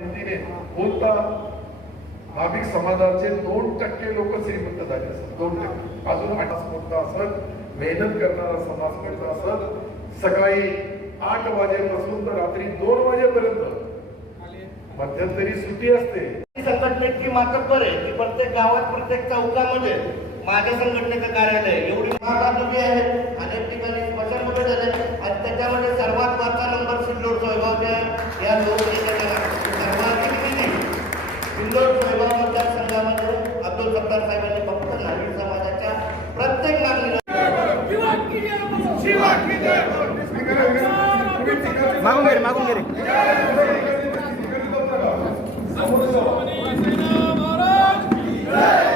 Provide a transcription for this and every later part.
होता भाविक समाजाचे दोन टक्के लोक श्रीमंत झाले असत. दोन टक्के. अजून आठ मोठा असत. मेहनत करणारा समाज करता असत. सकाळी आठ वाजेपासून तर रात्री दोन वाजेपर्यंत. मध्यंतरी सुट्टी असते. ही संघटना इतकी मातब्बर आहे. की प्रत्येक गावात प्रत्येक चौकामध्ये माझ्या संघटनेचं कार्यालय एवढी महागातुकी आहे. मागून घे रे, मागून घे रे.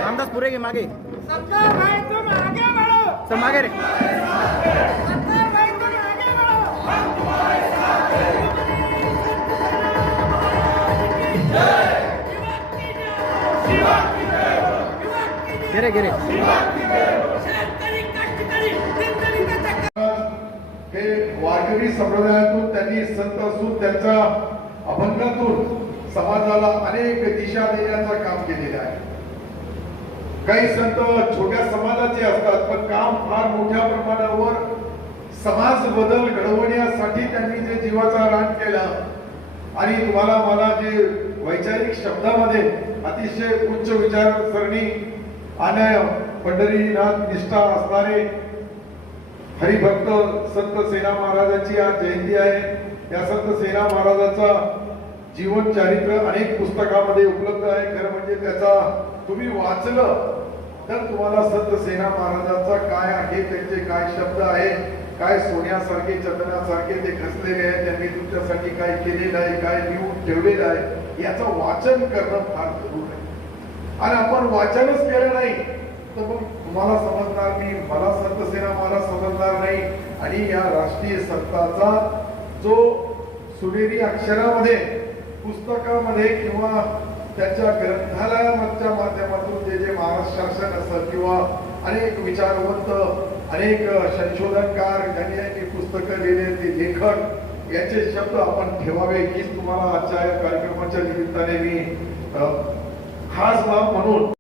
रामदास पुरे घे मागे. सरकार चल मागे रे. सरकार भाई वारकरी संप्रदायातून त्यांनी संत असून त्यांच्या अभंगातून समाजाला अनेक दिशा देण्याचं काम केलेलं आहे. काही संत छोट्या समाजाचे असतात पण काम फार मोठ्या प्रमाणावर समाज बदल घडवण्यासाठी त्यांनी जे जीवाचा रान केला आणि तुम्हाला मला जे वैचारिक शब्दामध्ये अतिशय उच्च विचारसरणी आणि पंढरीनाथ निष्ठा असणारे हरिभक्त संत सेना महाराजांची आज जयंती आहे. या संत सेना महाराजांचा जीवन चारित्र अनेक पुस्तकामध्ये उपलब्ध आहे. खरं म्हणजे त्याचा तुम्ही वाचलं तर तुम्हाला संत सेना महाराजांचा काय आहे त्यांचे काय शब्द आहे काय सोन्यासारखे चंदनासारखे ते खचलेले आहे त्यांनी तुमच्यासाठी काय केलेलं आहे काय लिहून ठेवलेलं आहे याचं वाचन करणं फार जरूर आहे. आणि आपण वाचनच केलं नाही. तर मग तुम्हाला समजणार नाही मला संतसेना मला समजणार नाही. आणि या राष्ट्रीय सत्ताचा जो सुनेरी अक्षरामध्ये पुस्तकामध्ये किंवा त्याच्या ग्रंथालयाच्या माध्यमातून जे जे महाराष्ट्र शासन असत किंवा अनेक विचारवंत अनेक संशोधनकार ज्यांनी यांनी पुस्तकं लिहिले ते लेखक याचे शब्द आपण ठेवावे हीच तुम्हाला आजच्या या कार्यक्रमाच्या निमित्ताने मी खास बाब म्हणून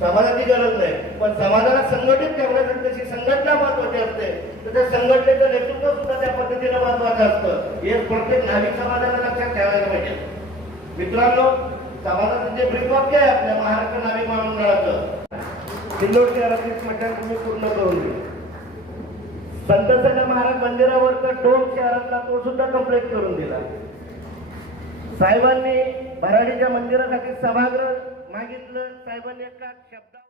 समाजाची गरज नाही. पण समाजाला संघटित ठेवण्यासाठी तशी संघटना महत्वाची असते. तर त्या संघटनेचं नेतृत्व सुद्धा त्या पद्धतीनं महत्वाचं असतं. हे प्रत्येक नागरिक समाजाला लक्षात ठेवायला पाहिजे. मित्रांनो समाजाचं जे ब्रीफवाक्य आहे आपल्या महाराष्ट्र नागरिक महामंडळाचं सिल्लोड शहरातील तुम्ही पूर्ण करून दिली संत सगळ्या महाराज मंदिरावरचा टोल शहरातला तो सुद्धा कंप्लीट करून दिला. साहेबांनी भराडीच्या मंदिरासाठी सभागृह मागितलं साहेबांनी एका शब्दा